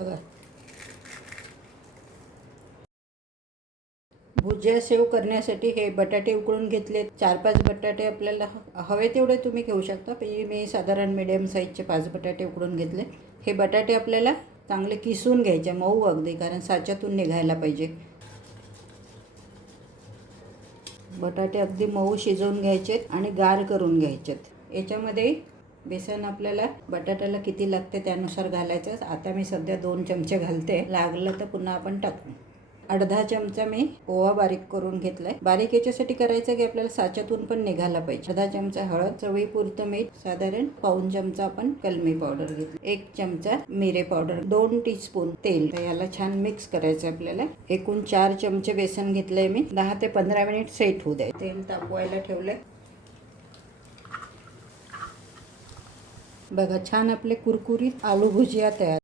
बघा, भुजिया सेव करण्यासाठी हे बटाटे उकळून घेतले. 4-5 बटाटे आपल्याला हवे तेवढे तुम्ही घेऊ शकता. मी साधारण मीडियम साईजचे 5 बटाटे उकळून घेतले. हे बटाटे आपल्याला चांगले किसून घ्यायचे, मऊ अगदी, कारण साच्यातून निघायला पाहिजे. बटाटे अगदी मऊ शिजवून घ्यायचे आणि गार करून घ्यायचेत. याच्यामध्ये बेसन आपल्याला बटाट्याला किती लागते त्यानुसार घालायचं. आता मी सध्या 2 चमचे घालते, लागलं तर पुन्हा आपण टाकू. अर्धा चमचा मी ओवा बारीक करून घेतलाय. बारीक याच्यासाठी करायचं की आपल्याला साच्यातून पण निघायला पाहिजे. अर्धा चमचा हळद, चवीपुरतं मीठ, साधारण पाऊण चमचा आपण कलमी पावडर घेतली, 1 चमचा मिरे पावडर, 2 टीस्पून तेल. याला छान मिक्स करायचं आपल्याला. एकूण 4 चमचे बेसन घेतलंय मी. 10 ते 15 मिनिट सेट होऊ द्या. तेल तापवायला ठेवलंय. बघा, छान आपले कुरकुरीत आलू भुजिया तयार.